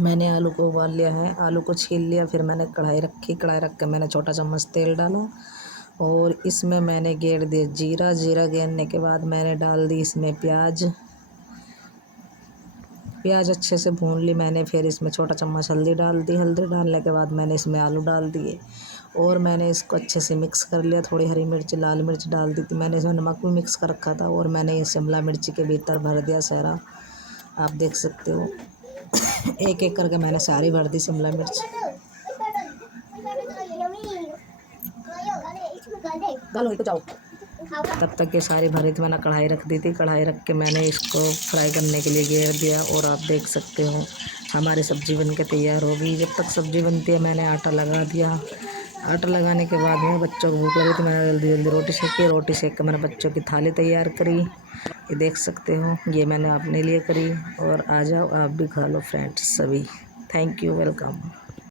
मैंने आलू को उबाल लिया है, आलू को छील लिया, फिर मैंने कढ़ाई रखी, कढ़ाई रख के मैंने छोटा चम्मच तेल डाला और इसमें मैंने गेर दिया जीरा। जीरा गेरने के बाद मैंने डाल दी इसमें प्याज। प्याज अच्छे से भून ली मैंने, फिर इसमें छोटा चम्मच हल्दी डाल दी। हल्दी डालने के बाद मैंने इसमें आलू डाल दिए और मैंने इसको अच्छे से मिक्स कर लिया। थोड़ी हरी मिर्च लाल मिर्च डाल दी थी मैंने, इसमें नमक भी मिक्स कर रखा था और मैंने ये शिमला मिर्च के भीतर भर दिया सारा, आप देख सकते हो। एक एक करके मैंने सारी भर दी शिमला मिर्च। तब तक ये सारी भरी थी, मैंने कढ़ाई रख दी थी। कढ़ाई रख के मैंने इसको फ्राई करने के लिए घेर दिया और आप देख सकते हो हमारी सब्ज़ी बन के तैयार हो गई। जब तक सब्ज़ी बनती है मैंने आटा लगा दिया। आटा लगाने के बाद में बच्चों को भूख लगी तो मैंने जल्दी जल्दी रोटी सेकी। रोटी सेक के मैंने बच्चों की थाली तैयार करी, ये देख सकते हो। ये मैंने अपने लिए करी और आ जाओ आप भी खा लो फ्रेंड्स सभी। Thank you, welcome.